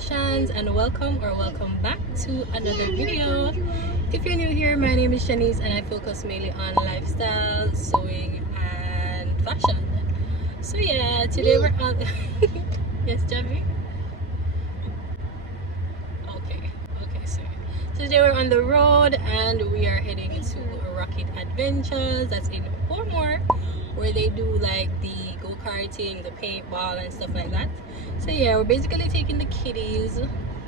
Shans, and welcome back to another video. If you're new here, my name is Shanice and I focus mainly on lifestyle, sewing and fashion. So yeah, today we're on yes, Javi? Okay, so today we're on the road and we are heading to Rocket Adventures, that's in Portmore, where they do like the go-karting, the paintball and stuff like that. So yeah, we're basically taking the kiddies,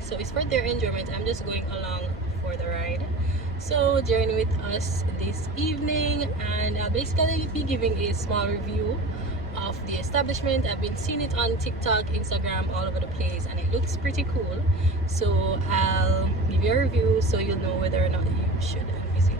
so it's for their enjoyment. I'm just going along for the ride. So journey with us this evening, and I'll basically be giving a small review of the establishment. I've been seeing it on TikTok, Instagram, all over the place, and it looks pretty cool. So I'll give you a review so you'll know whether or not you should visit.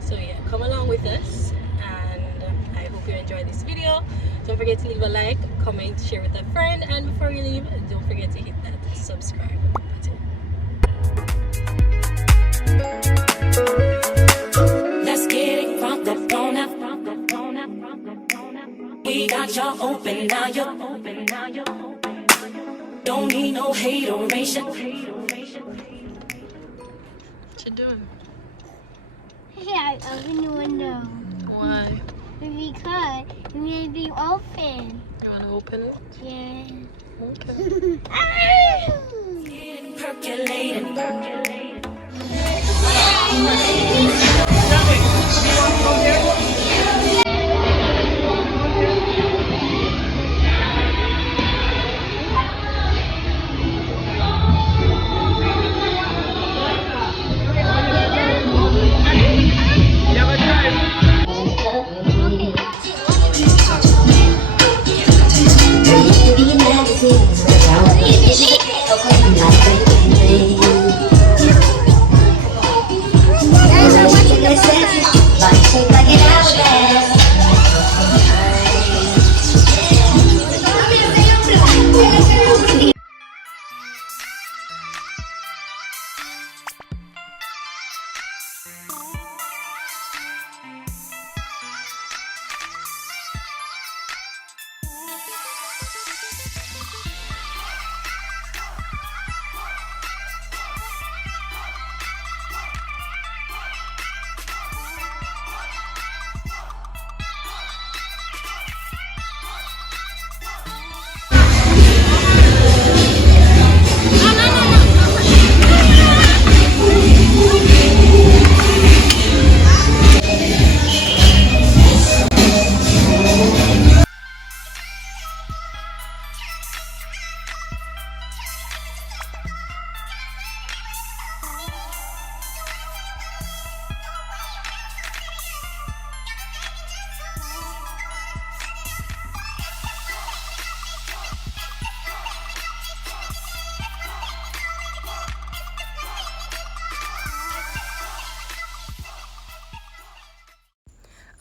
So yeah, come along with us, and I hope you enjoy this video. Don't forget to leave a like, comment, share with a friend, and before you leave, don't forget to hit that subscribe button. Let's get it from the phone up. We got y'all open now, you don't need no hateration. What you doing? Yeah, open the window. Why? Because it may be open. You want to open it? Yeah. Okay. Percolating.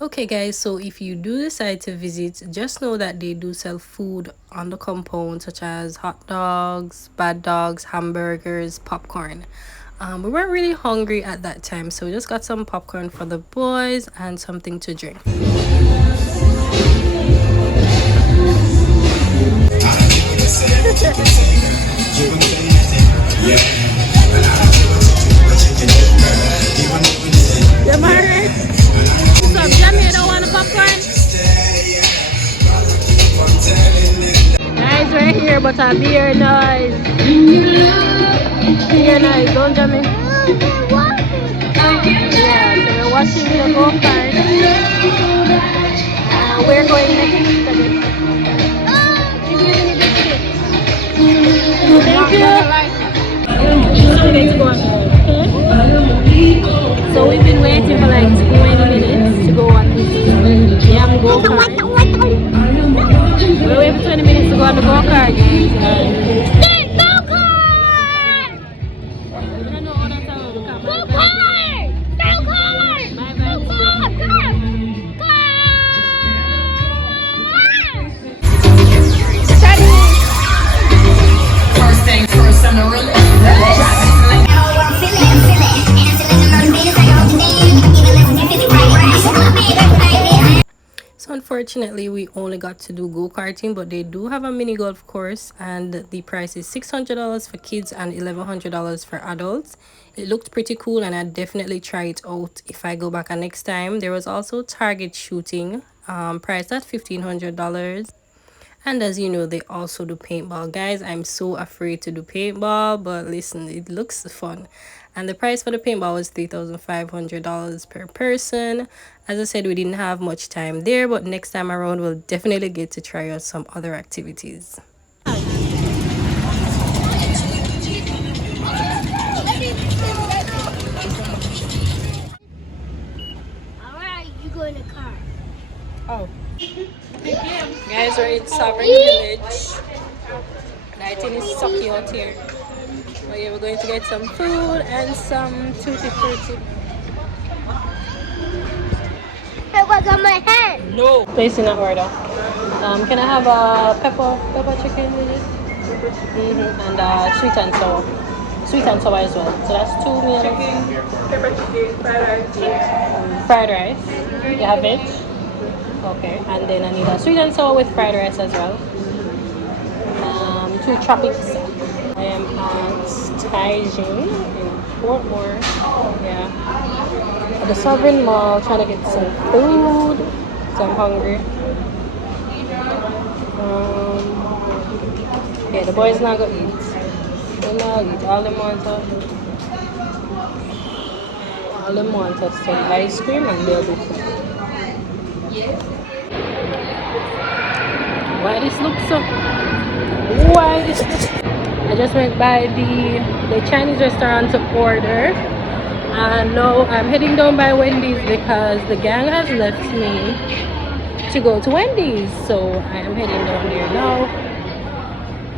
Okay guys, so if you do decide to visit, just know that they do sell food on the compound, such as hot dogs, bad dogs, hamburgers, popcorn. We weren't really hungry at that time, so we just got some popcorn for the boys and something to drink. You married? What's up, Jamie? You don't want a popcorn? Guys, we're here, but a beer noise. Beer noise, don't Jamie? Yeah, so we're watching the go-kart. We're going next to this. Thank you. So let's go on. So we've been waiting for like 20 minutes to go on this damn go-kart. We're waiting for 20 minutes to go on the go-kart, guys. First thing first, I'm really So Unfortunately, we only got to do go-karting, but they do have a mini golf course, and the price is $600 for kids and $1,100 for adults. It looked pretty cool, and I'd definitely try it out if I go back next time. There was also target shooting, priced at $1,500. And as you know, they also do paintball. Guys, I'm so afraid to do paintball, but listen, it looks fun. And the price for the paintball was $3,500 per person. As I said, we didn't have much time there, but next time around, we'll definitely get to try out some other activities. Alright, you go in the car. Oh. Guys, we're in Sovereign Village. And I think it's sucky out here. But yeah, we're going to get some food and some tutti frutti. Hey, what's on my hand? No. Placing an order. Can I have a pepper chicken with it? And sweet and sour. Sweet and sour as well. So that's 2 meals. Chicken, pepper chicken, fried rice. Fried rice. You have veg? Okay. And then I need a sweet and sour with fried rice as well. 2 tropics. I am at Taijing in Portmore. Yeah. At the Sovereign Mall, trying to get some food. So I'm hungry. Yeah, the boys not gonna eat. They not eat. All them want us some ice cream and they'll be fine. Why this look so? Why this look? I just went by the Chinese restaurant to order, and now I'm heading down by Wendy's because the gang has left me to go to Wendy's, so I am heading down there now.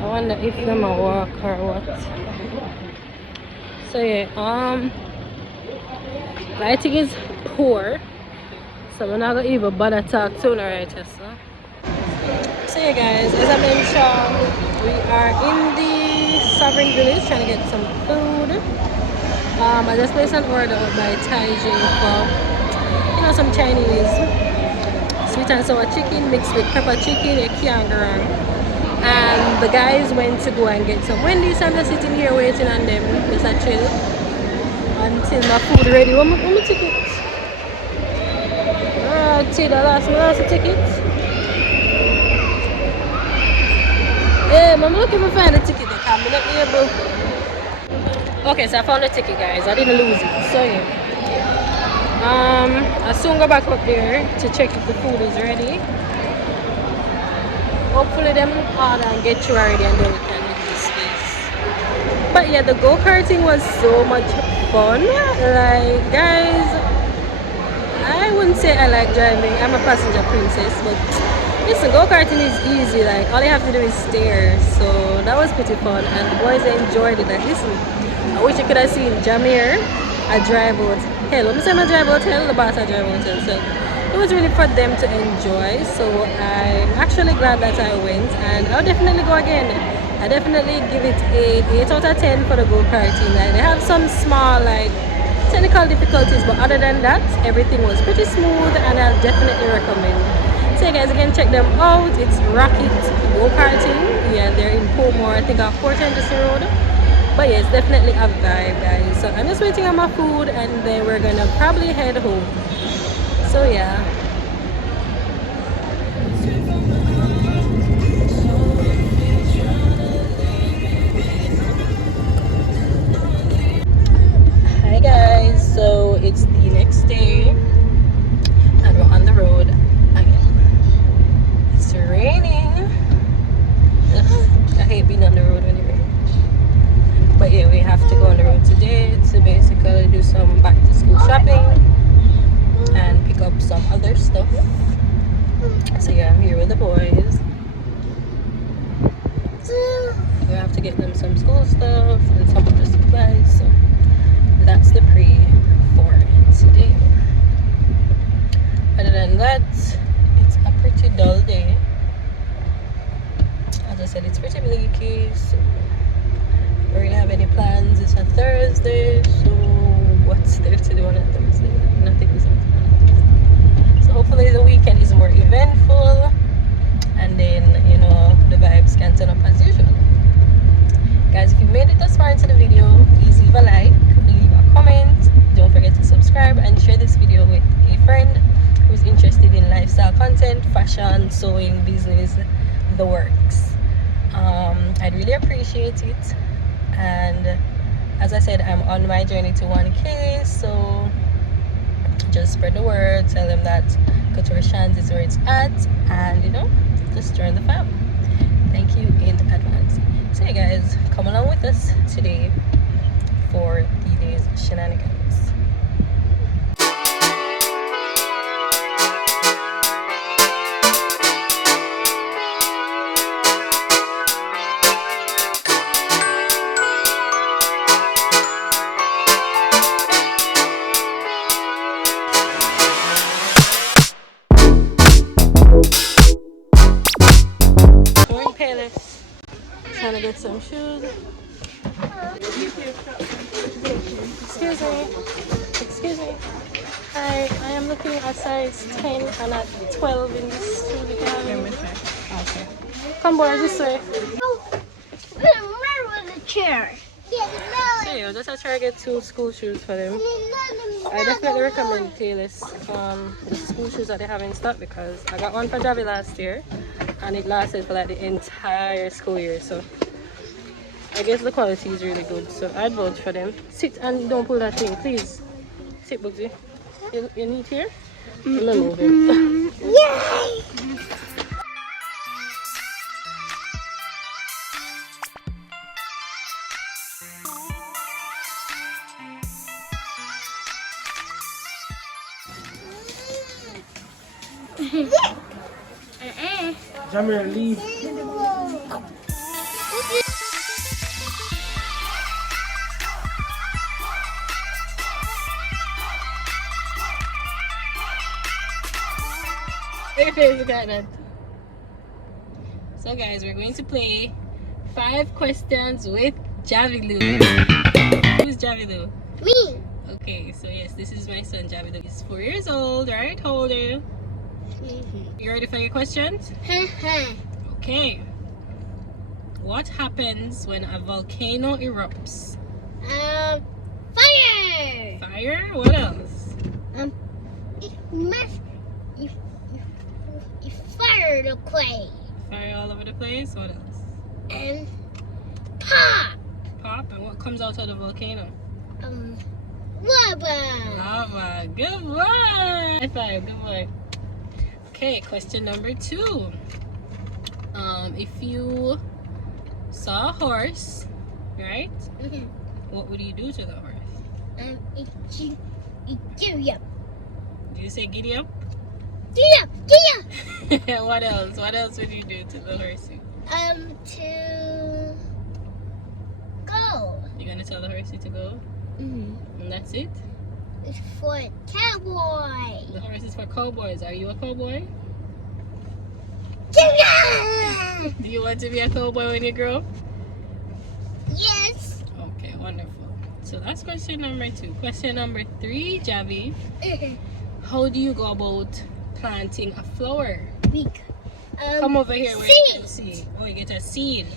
I wonder if them a walk or what. So yeah, lighting is poor, so we're not gonna even bother talk sooner, right? So yeah, guys, as I mentioned, we are in the Sovereign Village trying to get some food. I just placed an order by Taijing for, some Chinese sweet and sour chicken mixed with pepper chicken. You can't go wrong. And the guys went to go and get some Wendy's, and they're sitting here waiting on them. Just a chill until my food ready. What my ticket? See the last ticket. Yeah, I'm looking for find the ticket. They can't be not here, bro. Okay, so I found the ticket, guys. I didn't lose it. So yeah. I'll soon go back up there to check if the food is ready. Hopefully them order and get you already, and then we can leave this space. But yeah, the go-karting was so much fun. Like, guys, I wouldn't say I like driving. I'm a passenger princess, but listen, go-karting is easy. Like, all you have to do is steer. So that was pretty fun, and the boys enjoyed it. Like, listen, I wish you could have seen Jamir. I drive out hell. When I say I drive out hell, the boss I drive out hell. So it was really for them to enjoy. So I'm actually glad that I went, and I'll definitely go again. I definitely give it a 8 out of 10 for the go-karting. Like, they have some small technical difficulties, but other than that, everything was pretty smooth, and I'll definitely recommend. So you guys can check them out. It's Rocket Go-karting. Yeah, they're in Portmore, I think off Port Henderson Road. But yeah, it's definitely a vibe, guys. So I'm just waiting on my food, and then we're gonna probably head home. So yeah. Hi guys, so it's the next day and we're on the road again. It's raining. I hate being on the road when it rains. But yeah, we have to go on the road today to basically do some back to school shopping and pick up some other stuff. So yeah, I'm here with the boys. We have to get them some school stuff and some other supplies. So that's the pre for today. Other than that, it's a pretty dull day. As I said, it's pretty bleaky, so I don't really have any plans. It's a Thursday, so what's there to do on a Thursday? Nothing is on a Thursday. So hopefully the weekend is more eventful. content up as usual. Guys, if you made it this far into the video, please leave a like, leave a comment, don't forget to subscribe and share this video with a friend who's interested in lifestyle content, fashion, sewing, business, the works. I'd really appreciate it. And as I said, I'm on my journey to 1K, so just spread the word, tell them that Couture Shans is where it's at, and you know, just join the fam. Thank you in advance. So you guys, come along with us today for the day's shenanigans. Trying to get some shoes. Excuse me. I am looking at size 10 and at 12 in this shoe. Okay. Come boys, this way. Where was the chair? So yeah, just try to get 2 school shoes for them. I definitely recommend Payless, the school shoes that they have in stock, because I got one for Javi last year and it lasted for like the entire school year, so I guess the quality is really good, so I'd vote for them. Sit and don't pull that thing, please. Sit, Bugsy. You need here? I'm gonna move it. Yay! Jamir, leave. Look at that. So guys, we're going to play 5 questions with Javilu. Who's Javilu? Me. Okay, so yes, this is my son Javilu. He's 4 years old, right? How old are you? You ready for your questions? Okay. What happens when a volcano erupts? Fire. Fire? What else? It fire the clay. Fire all over the place? What else? And pop. Pop? And what comes out of the volcano? Lava. Lava. Good boy. High five. Good boy. Okay, question number 2. If you saw a horse, right? What would you do to the horse? It giddy up. Did you say giddy up? Giddy up. What else? What else would you do to the horsey? To go. You're gonna tell the horsey to go? And that's it? It's for cowboy. The horse is for cowboys. Are you a cowboy? Do you want to be a cowboy when you grow up? Yes. Okay, wonderful. So that's question number 2. Question number 3, Javi. How do you go about planting a flower? Come over here where you can see. Oh, you get a seed.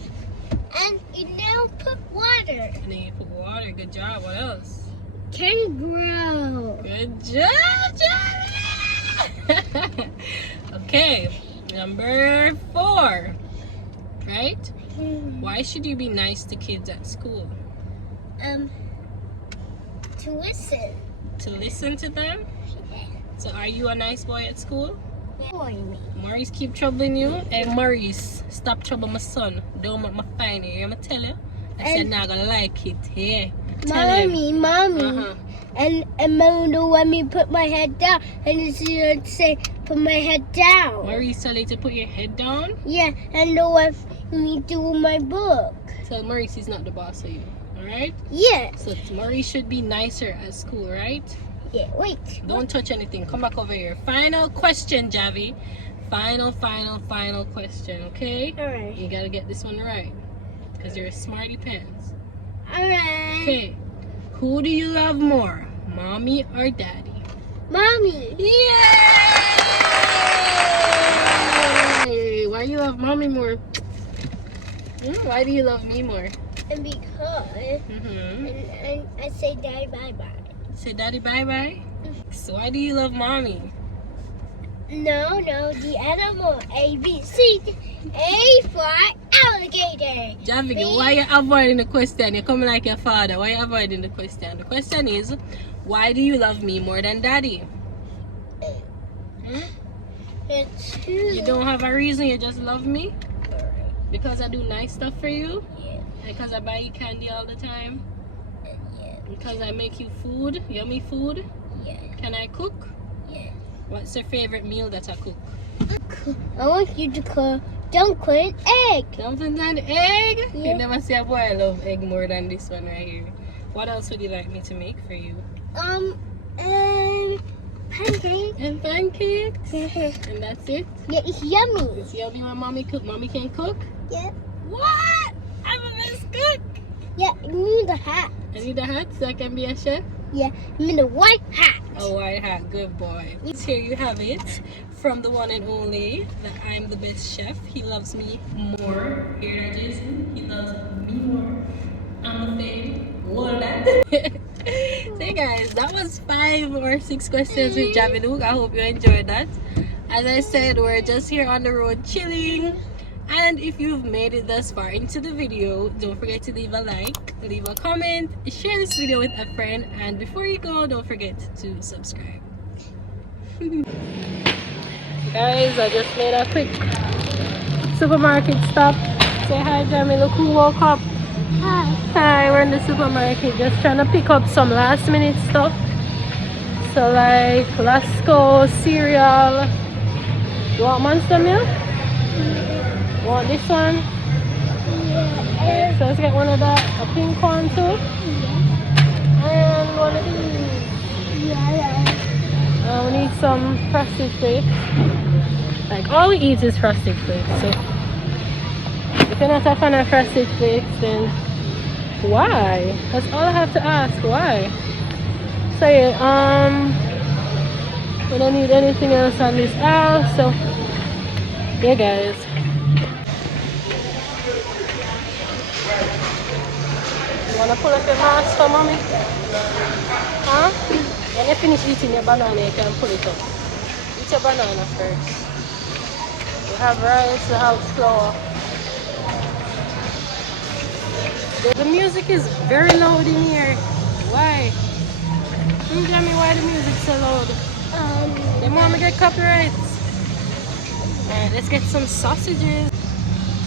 And you now put water. And then you put water. Good job. What else? Can grow. Good job, Javi! Okay, number 4. Right? Why should you be nice to kids at school? To listen. To listen to them? So are you a nice boy at school? Maurice keep troubling you? Hey Maurice, stop troubling my son. Don't make me find you. I'm gonna tell you. I said I'm not gonna like it. Yeah. Mommy. And Mom don't want me to put my head down. And she say, put my head down. Maurice tell you to put your head down? Yeah, and don't want me to do my book. Tell Maurice he's not the boss of you. Alright? Yeah. So Maurice should be nicer at school, right? Yeah, wait. Don't touch anything. Come back over here. Final question, Javi. Final question, okay? Alright. You gotta get this one right. Because you're a smarty pants. Alright. Okay. Who do you love more? Mommy or daddy? Mommy. Yay! Why you love mommy more? Why do you love me more? And because and I say daddy bye bye. Say daddy bye bye? So why do you love mommy? No, the animal A B C D, A for alligator. Javig, why you avoiding the question? You're coming like your father. Why you avoiding the question? The question is, why do you love me more than daddy? It's true. You don't have a reason, you just love me? Because I do nice stuff for you? Yeah. Because I buy you candy all the time? Yeah. Because I make you food, yummy food? Yeah. Can I cook? Yeah. What's your favorite meal that I cook? I want you to cook dumpling egg. Dumplings and egg? Yeah. You never say a boy I love egg more than this one right here. What else would you like me to make for you? Pancake. And pancakes? And that's it? Yeah, it's yummy. It's yummy when mommy cook. Mommy can cook? Yeah. What? I'm a best cook. Yeah, you need a hat. I need a hat so I can be a chef? Yeah, you need a white hat. A white hat, good boy. Here you have it from the one and only that I'm the best chef. He loves me more. Here that is. He loves me more. I'm the fame. All that. So hey guys, that was 5 or 6 questions with Javinuk. I hope you enjoyed that. As I said, we're just here on the road chilling. And if you've made it thus far into the video, don't forget to leave a like, leave a comment, share this video with a friend, and before you go, don't forget to subscribe. Guys, I just made a quick supermarket stop. Say hi, Jamie. Look who woke up. Hi. Hi, we're in the supermarket just trying to pick up some last minute stuff. So like Lasco, cereal. You want Monster Milk? Want this one? Yeah. So let's get one of that, a pink one too. And one of these. Yeah. We need some frosted flakes. Like all we eat is frosted flakes. So if you're not a fan of frosted flakes, then why? That's all I have to ask. Why? So yeah, we don't need anything else on this aisle. So yeah, guys. You wanna pull up your mask for mommy? Huh? When you finish eating your banana, you can pull it up. Eat your banana first. We have rice, we have flour. The music is very loud in here. Why? Can you tell me why the music's so loud? They want me to get copyrights. Alright, let's get some sausages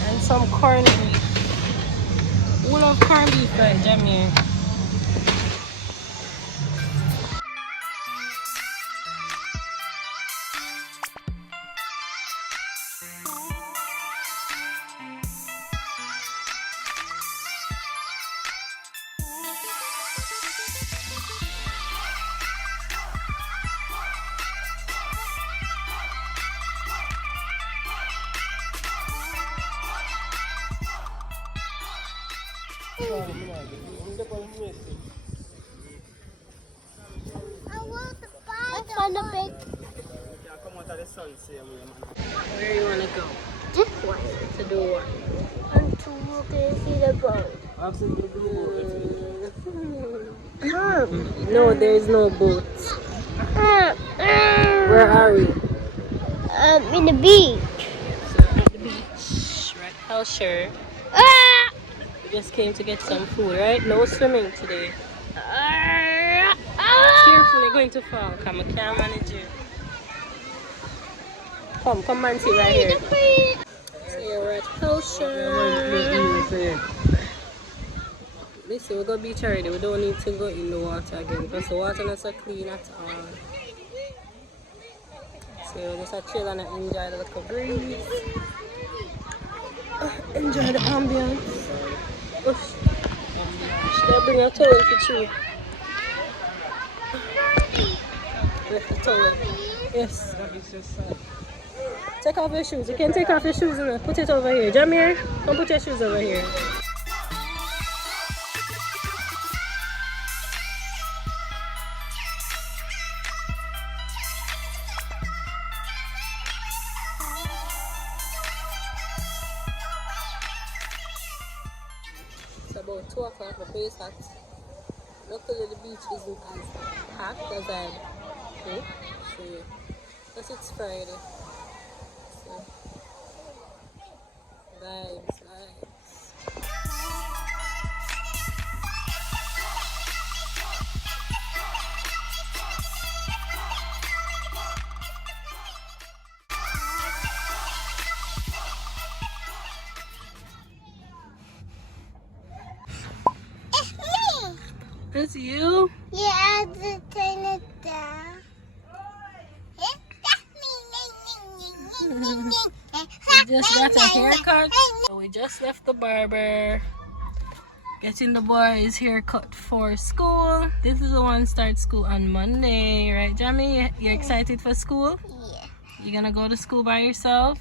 and some corned beef. We love corned beef, right, Jamie? I found a big. Where you wanna go? This one. To do what? And to look and see the boat. No, there is no boat. Where are we? In the beach. So at the beach, right? Hellshire. We just came to get some food, right? No swimming today. Carefully, going to fall. Come, I can't manage you. Come and sit right here. So yeah, we're at Hellshire. Listen, we're gonna beach already. We don't need to go in the water again because the water not so clean at all. So we're just chill and enjoy the little breeze. Enjoy the ambience. Should I bring a towel for you? Where's the towel? Yes. Take off your shoes. You can take off your shoes and put it over here. Jamir, come put your shoes over here. 2 o'clock, the place hot. Luckily the beach isn't as hot as I hope. So yeah. Plus it's Friday. So vibes. It's you? Yeah, I just turn it down. We just got a haircut. So we just left the barber. Getting the boys haircut for school. This is the one start school on Monday, right, Jamie? You excited for school? Yeah. You gonna go to school by yourself?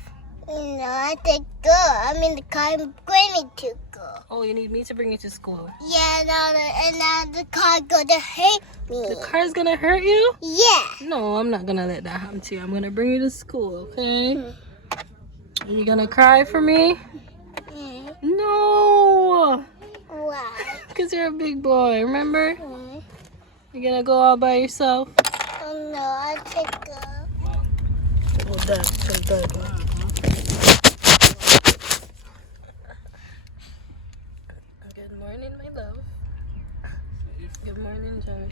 No, I have to go. I'm in the car. I'm going to go. Oh, you need me to bring you to school? Yeah, now the car gonna hurt me. The car's gonna hurt you? Yeah. No, I'm not gonna let that happen to you. I'm gonna bring you to school, okay? You gonna cry for me? No! Why? Because you're a big boy, remember? You're gonna go all by yourself? Oh, no, I have to go. Oh, Dad. Good morning, my love. Good morning, Johnny.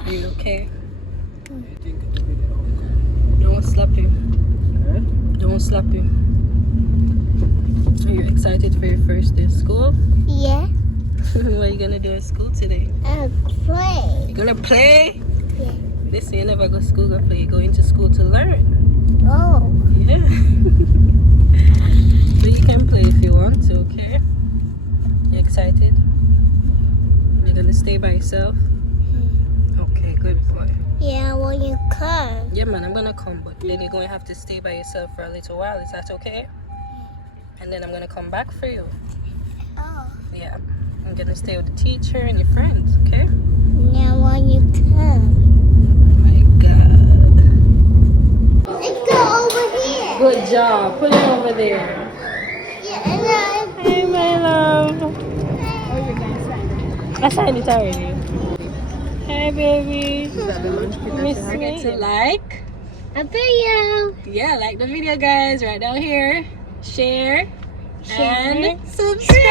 Are you okay? Don't slap him. Don't slap him. Are you excited for your first day of school? Yeah. What are you gonna do at school today? I'll play. You gonna play? Yeah. Listen, you never go to school to play. You go into school to learn. Oh. Yeah. So you can play if you want to, okay? You excited? You're gonna stay by yourself? Okay, good boy. Yeah, when you come. Yeah, man, I'm gonna come, but then you're gonna have to stay by yourself for a little while. Is that okay? And then I'm gonna come back for you. Oh. Yeah. I'm gonna stay with the teacher and your friends, okay? Now when you come. My God. Let's go over here. Good job. Put it over there. Yeah, and I. Hey, my love. I signed it already. Hey, baby. Miss me. To like? A video. Yeah, like the video, guys. Right down here. Share. Share. And subscribe.